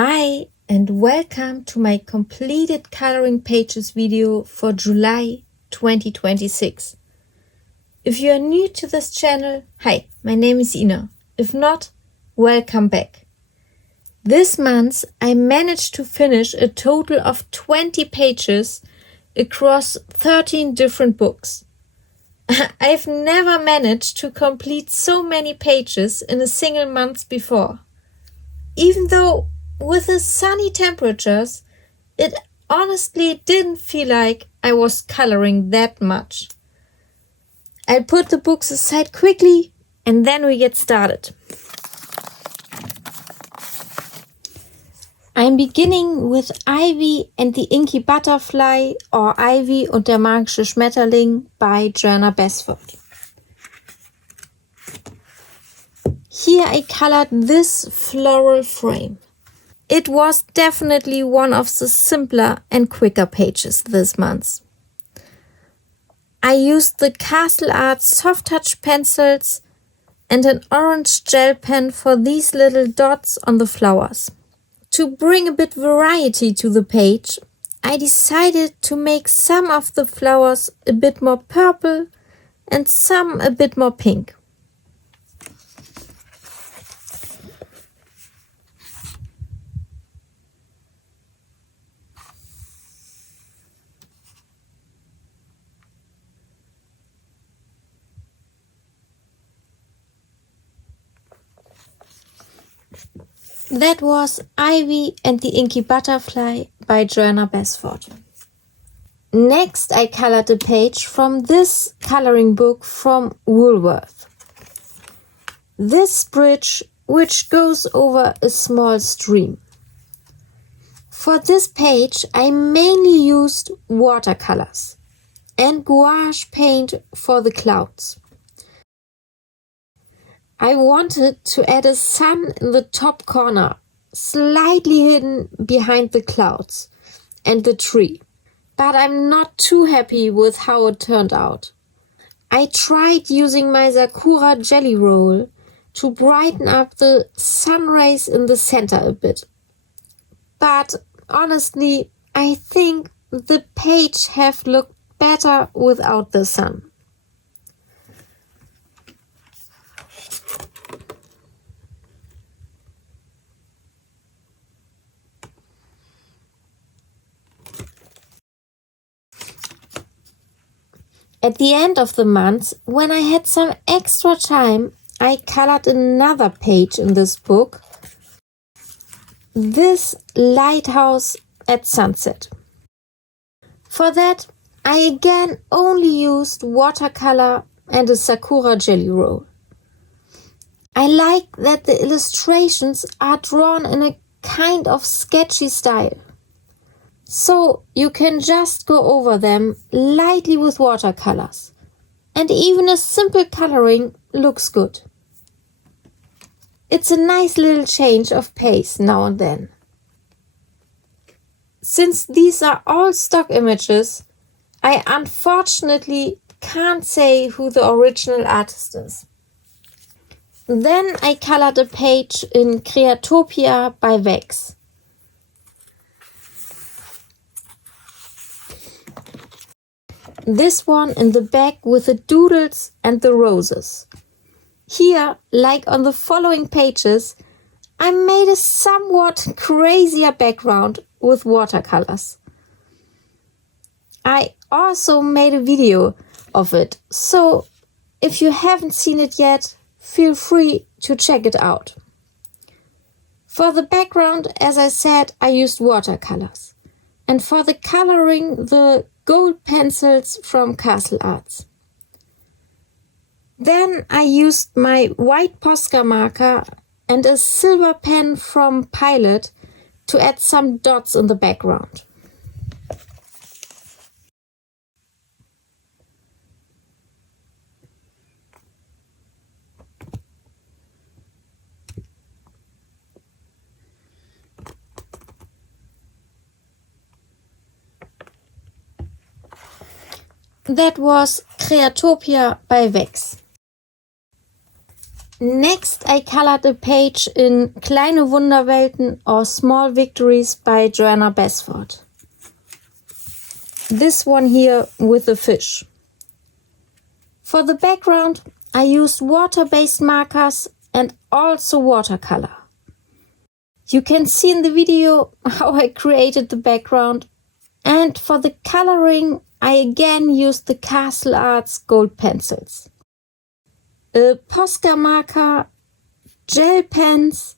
Hi and welcome to my completed coloring pages video for July 2026. If you are new to this channel, hi, my name is Ina. If not, welcome back. This month I managed to finish a total of 20 pages across 13 different books. I've never managed to complete so many pages in a single month before. Even though with the sunny temperatures, it honestly didn't feel like I was coloring that much. I'll put the books aside quickly and then we get started. I'm beginning with Ivy and the Inky Butterfly or Ivy und der magische Schmetterling by Diane. Here I colored this floral frame. It was definitely one of the simpler and quicker pages this month. I used the Castle Art Soft Touch pencils and an orange gel pen for these little dots on the flowers. To bring a bit variety to the page, I decided to make some of the flowers a bit more purple and some a bit more pink. That was Ivy and the Inky Butterfly by Diane. Next I colored a page from this coloring book from Woolworth. This bridge which goes over a small stream. For this page I mainly used watercolors and gouache paint for the clouds. I wanted to add a sun in the top corner, slightly hidden behind the clouds and the tree. But I'm not too happy with how it turned out. I tried using my Sakura jelly roll to brighten up the sun rays in the center a bit. But honestly, I think the page have looked better without the sun. At the end of the month, when I had some extra time, I colored another page in this book. This lighthouse at sunset. For that, I again only used watercolor and a Sakura jelly roll. I like that the illustrations are drawn in a kind of sketchy style. So you can just go over them lightly with watercolors. And even a simple coloring looks good. It's a nice little change of pace now and then. Since these are all stock images, I unfortunately can't say who the original artist is. Then I colored a page in Creattopia by Vex. This one in the back with the doodles and the roses. Here, like on the following pages, I made a somewhat crazier background with watercolors. I also made a video of it, so if you haven't seen it yet, feel free to check it out. For the background, as I said, I used watercolors. And for the coloring, the gold pencils from Castle Arts. Then I used my white Posca marker and a silver pen from Pilot to add some dots in the background. That was Creattopia by Vex. Next, I colored a page in Kleine Wunderwelten or Small Victories by Joanna Basford. This one here with the fish. For the background, I used water-based markers and also watercolor. You can see in the video how I created the background, and for the coloring, I again used the Castle Arts gold pencils. A Posca marker, gel pens,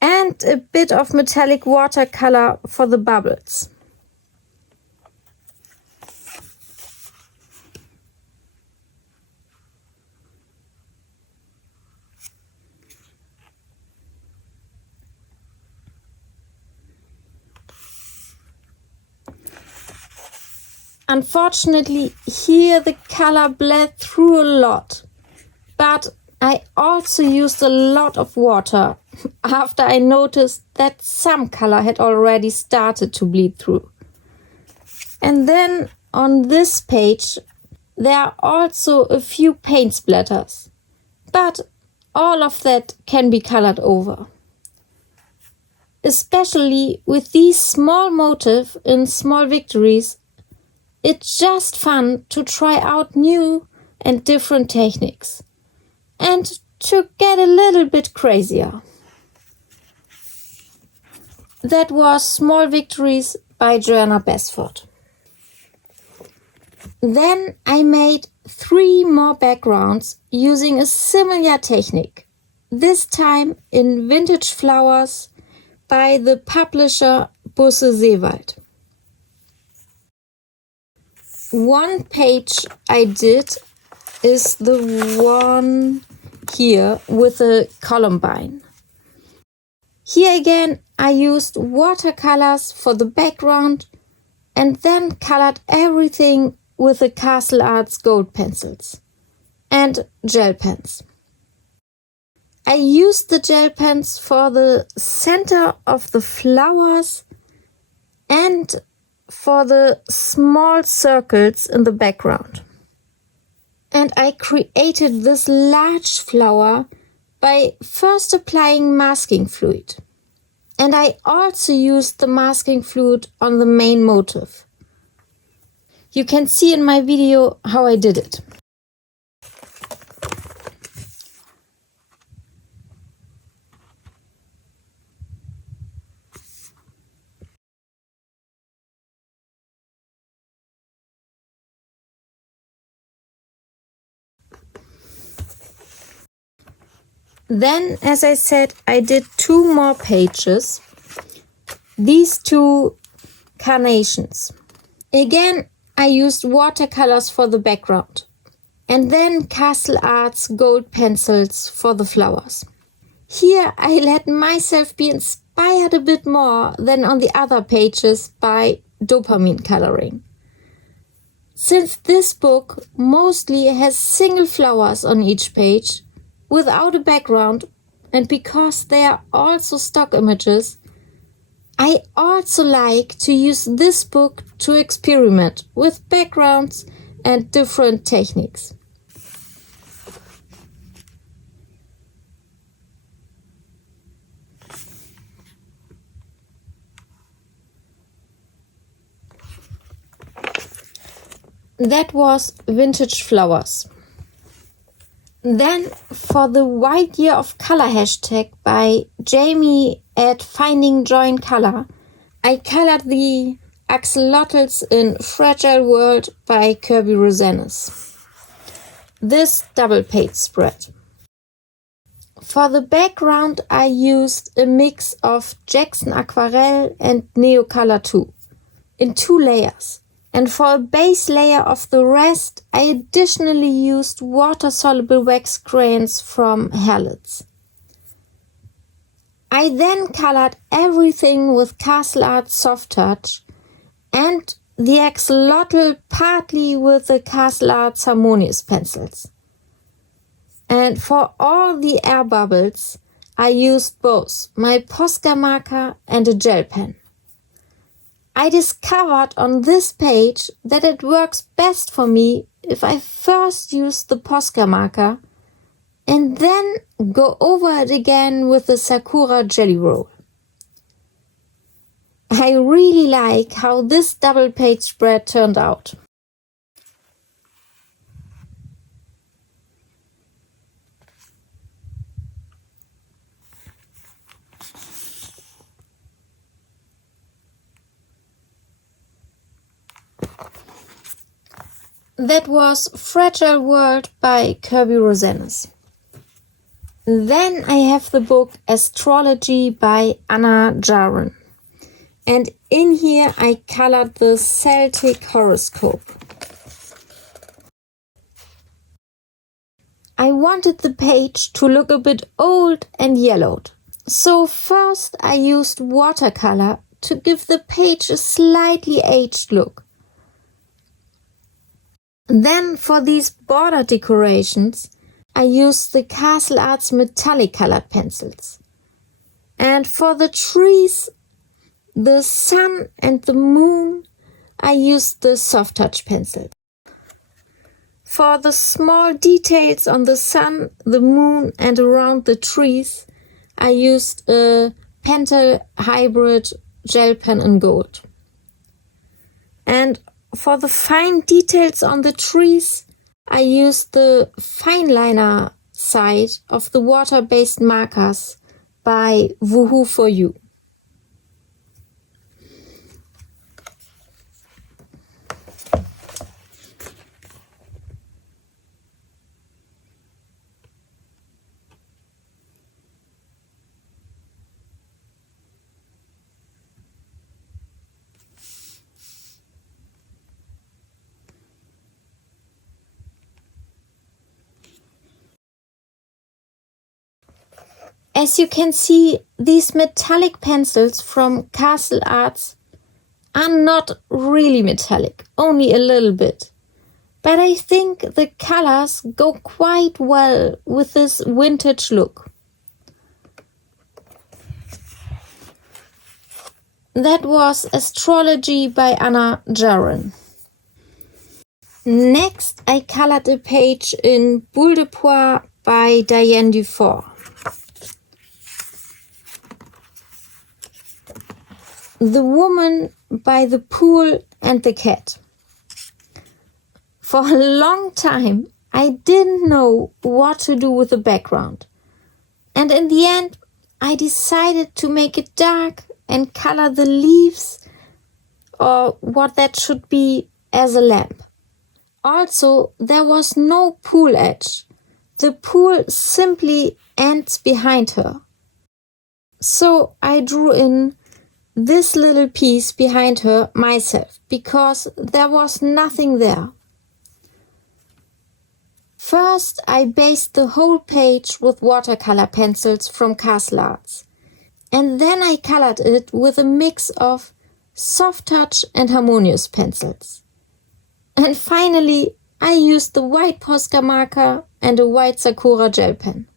and a bit of metallic watercolor for the bubbles. Unfortunately, here the color bled through a lot, but I also used a lot of water after I noticed that some color had already started to bleed through. And then on this page there are also a few paint splatters, but all of that can be colored over. Especially with these small motifs in Small Victories, it's just fun to try out new and different techniques and to get a little bit crazier. That was Small Victories by Joanna Basford. Then I made 3 more backgrounds using a similar technique, this time in Vintage Flowers by the publisher Busse Seewald. One page I did is the one here with a columbine. Here again I used watercolors for the background and then colored everything with the Castle Arts gold pencils and gel pens. I used the gel pens for the center of the flowers and for the small circles in the background. And I created this large flower by first applying masking fluid. And I also used the masking fluid on the main motif. You can see in my video how I did it. Then, as I said, I did 2 more pages. These 2 carnations. Again, I used watercolors for the background. And then Castle Arts gold pencils for the flowers. Here I let myself be inspired a bit more than on the other pages by dopamine coloring. Since this book mostly has single flowers on each page, without a background, and because they are also stock images, I also like to use this book to experiment with backgrounds and different techniques. That was Vintage Flowers. Then for the Wild Year of Color hashtag by Jamie at Finding Joy in Color, I colored the axolotls in Fragile World by Kirby Rosanes. This double page spread. For the background I used a mix of Jackson Aquarelle and Neocolor 2 in 2 layers. And for a base layer of the rest, I additionally used water-soluble wax crayons from Herlitz. I then colored everything with Castle Arts Soft Touch and the axolotl partly with the Castle Arts Harmonious pencils. And for all the air bubbles, I used both my Posca marker and a gel pen. I discovered on this page that it works best for me if I first use the Posca marker and then go over it again with the Sakura jelly roll. I really like how this double page spread turned out. That was Fragile World by Kirby Rosenes. Then I have the book Astrology by Ana Jaren. And in here I colored the Celtic horoscope. I wanted the page to look a bit old and yellowed. So first I used watercolor to give the page a slightly aged look. Then for these border decorations, I used the Castle Arts metallic colored pencils. And for the trees, the sun and the moon, I used the soft touch pencils. For the small details on the sun, the moon and around the trees, I used a Pentel hybrid gel pen in gold. And for the fine details on the trees, I used the fine liner side of the water-based markers by Woohoo for You. As you can see, these metallic pencils from Castle Arts are not really metallic, only a little bit. But I think the colors go quite well with this vintage look. That was Astrology by Ana Jaren. Next, I colored a page in Bulipa by Diane Dufour. The Woman by the Pool and the Cat. For a long time, I didn't know what to do with the background. And in the end, I decided to make it dark and color the leaves, or what that should be, as a lamp. Also, there was no pool edge. The pool simply ends behind her. So I drew in this little piece behind her myself, because there was nothing there. First, I based the whole page with watercolor pencils from Castle Arts, and then I colored it with a mix of soft touch and harmonious pencils. And finally, I used the white Posca marker and a white Sakura gel pen.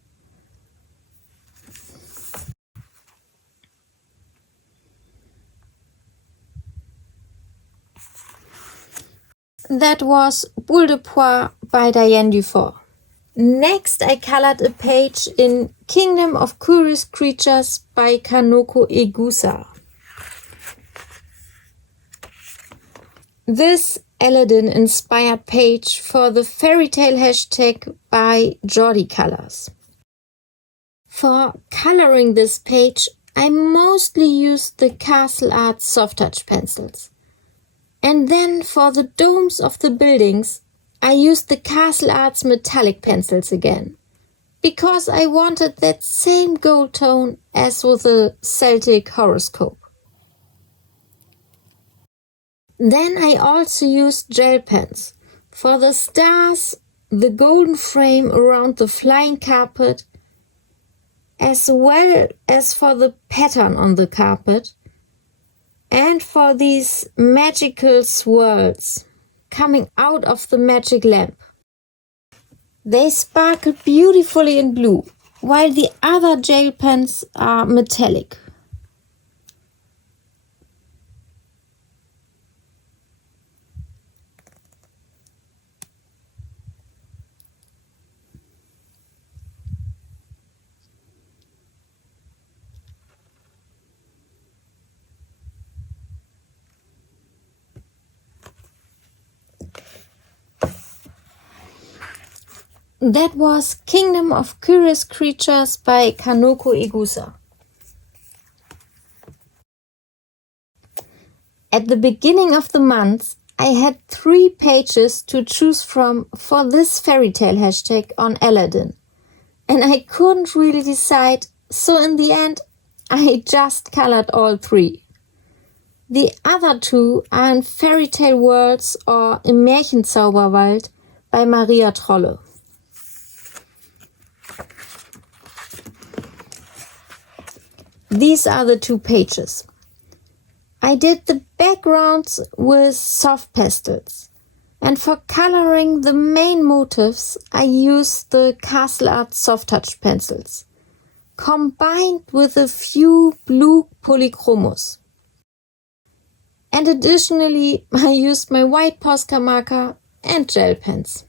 That was Boule de Pois by Diane Dufour. Next, I colored a page in Kingdom of Curious Creatures by Kanoko Egusa. This Aladdin-inspired page for the fairy tale hashtag by Jordi Colors. For coloring this page, I mostly used the Castle Arts soft touch pencils. And then for the domes of the buildings, I used the Castle Arts metallic pencils again, because I wanted that same gold tone as with the Celtic horoscope. Then I also used gel pens for the stars, the golden frame around the flying carpet, as well as for the pattern on the carpet, and for these magical swirls coming out of the magic lamp. They sparkle beautifully in blue, while the other gel pens are metallic. That was Kingdom of Curious Creatures by Kanoko Egusa. At the beginning of the month, I had 3 pages to choose from for this fairy tale hashtag on Aladdin. And I couldn't really decide, so in the end, I just colored all 3. The other 2 are in Fairy Tale Worlds or Im Märchenzauberwald by Maria Trolle. These are the 2 pages. I did the backgrounds with soft pastels, and for coloring the main motifs I used the Castle Art Soft Touch pencils, combined with a few blue polychromos. And additionally I used my white Posca marker and gel pens.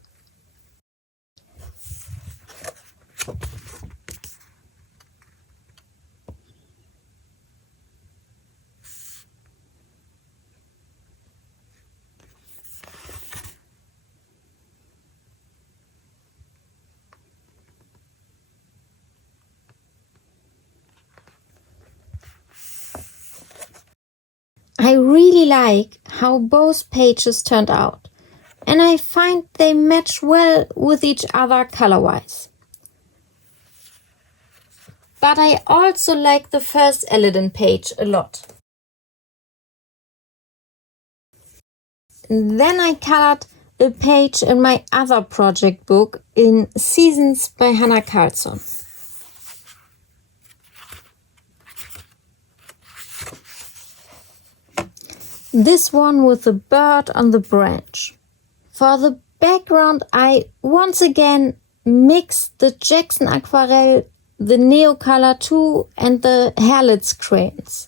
I really like how both pages turned out, and I find they match well with each other color-wise. But I also like the first Aladdin page a lot. And then I colored a page in my other project book in Seasons by Hannah Carlson. This one with the bird on the branch. For the background I once again mixed the Jackson Aquarelle, the Neo Color 2 and the Herlitz crayons.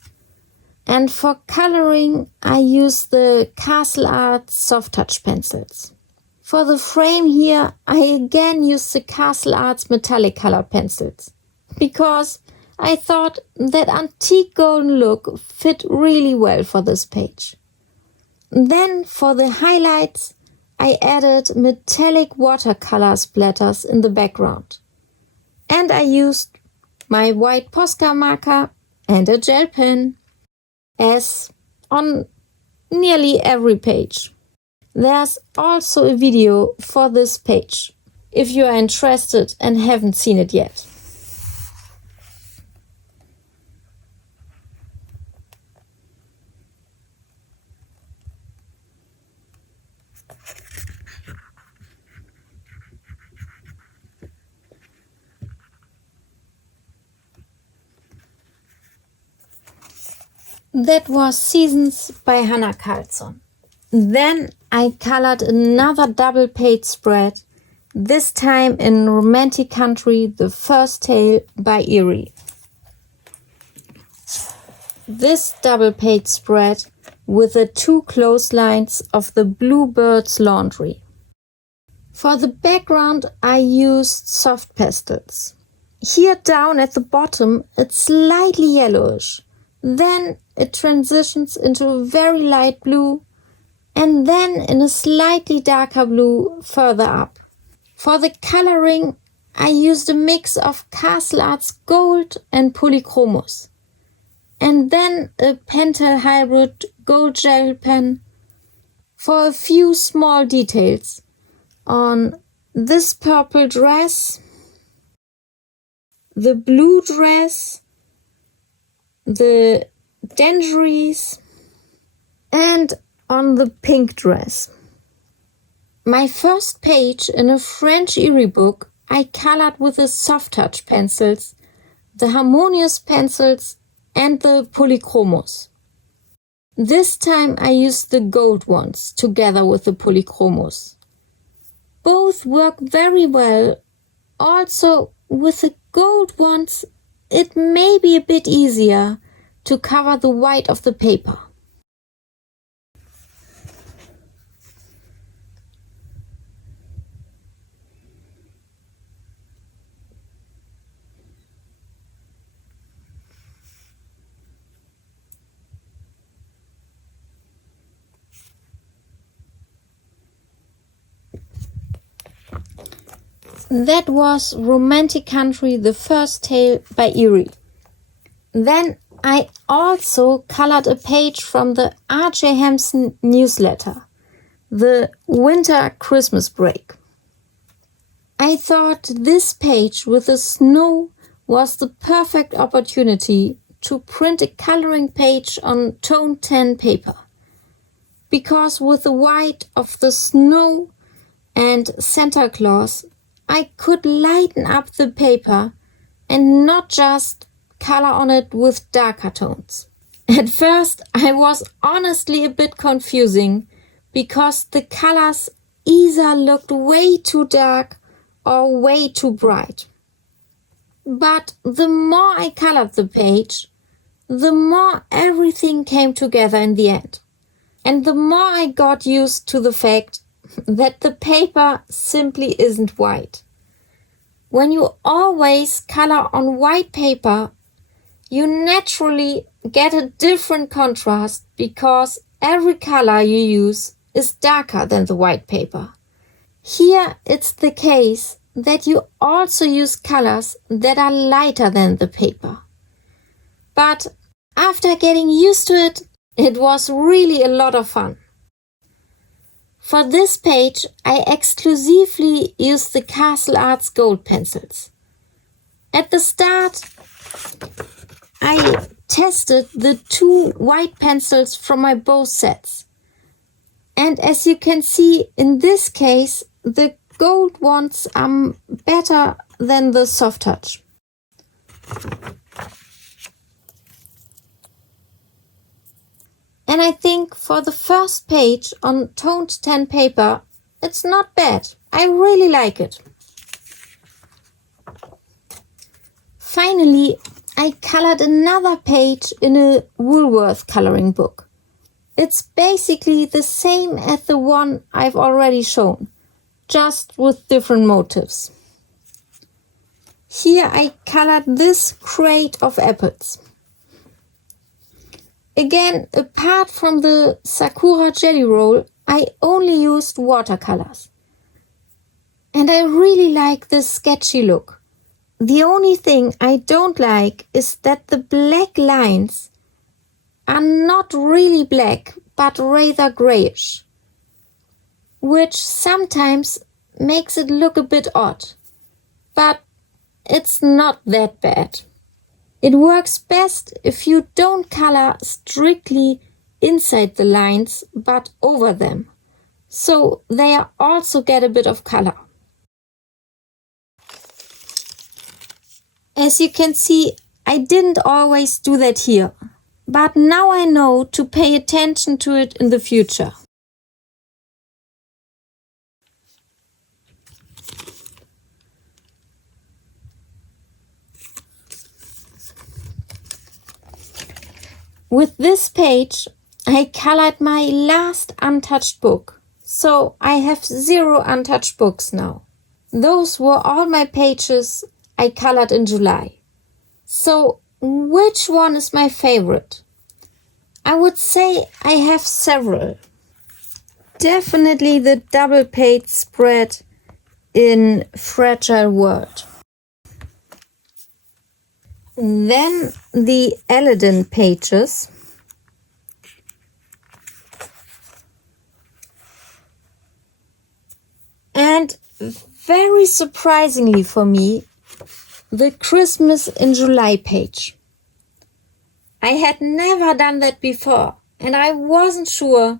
And for coloring I used the Castle Art Soft Touch pencils. For the frame here I again used the Castle Arts metallic color pencils, because I thought that antique golden look fit really well for this page. Then for the highlights I added metallic watercolor splatters in the background. And I used my white Posca marker and a gel pen, as on nearly every page. There's also a video for this page, if you are interested and haven't seen it yet. That was Seasons by Hannah Carlson. Then I colored another double page spread, this time in Romantic Country, the First Tale by Erie. This double page spread with the 2 clotheslines of the Bluebird's laundry. For the background I used soft pastels. Here down at the bottom it's slightly yellowish. Then it transitions into a very light blue, and then in a slightly darker blue further up. For the coloring I used a mix of Castle Arts Gold and Polychromos, and then a Pentel Hybrid Gold Gel Pen for a few small details on this purple dress, the blue dress, the dangeries, and on the pink dress. My first page in a French Erie book I colored with the soft touch pencils, the harmonious pencils and the polychromos. This time I used the gold ones together with the polychromos. Both work very well. Also with the gold ones it may be a bit easier to cover the white of the paper. That was Romantic Country, the first tale by Erie. Then I also colored a page from the R.J. Hampson newsletter, the Winter Christmas Break. I thought this page with the snow was the perfect opportunity to print a coloring page on tone 10 paper. Because with the white of the snow and Santa Claus, I could lighten up the paper and not just color on it with darker tones. At first, I was honestly a bit confusing because the colors either looked way too dark or way too bright. But the more I colored the page, the more everything came together in the end. And the more I got used to the fact that the paper simply isn't white. When you always color on white paper, you naturally get a different contrast because every color you use is darker than the white paper. Here it's the case that you also use colors that are lighter than the paper. But after getting used to it, it was really a lot of fun. For this page, I exclusively used the Castle Arts gold pencils. At the start, I tested the 2 white pencils from my both sets. And as you can see, in this case, the gold ones are better than the soft touch. And I think for the first page on toned 10 paper, it's not bad. I really like it. Finally, I colored another page in a Woolworth coloring book. It's basically the same as the one I've already shown, just with different motifs. Here I colored this crate of apples. Again, apart from the Sakura jelly roll, I only used watercolors. And I really like this sketchy look. The only thing I don't like is that the black lines are not really black, but rather grayish, which sometimes makes it look a bit odd. But it's not that bad. It works best if you don't color strictly inside the lines, but over them, so they also get a bit of color. As you can see, I didn't always do that here, but now I know to pay attention to it in the future. With this page, I colored my last untouched book, so I have 0 untouched books now. Those were all my pages I colored in July. So, which one is my favorite? I would say I have several. Definitely the double page spread in Fragile World. Then the Aladdin pages. And very surprisingly for me, the Christmas in July page. I had never done that before, and I wasn't sure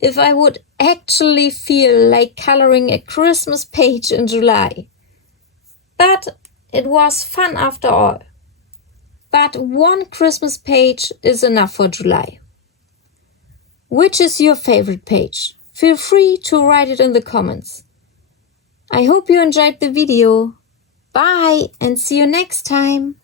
if I would actually feel like coloring a Christmas page in July. But it was fun after all. But one Christmas page is enough for July. Which is your favorite page? Feel free to write it in the comments. I hope you enjoyed the video. Bye and see you next time.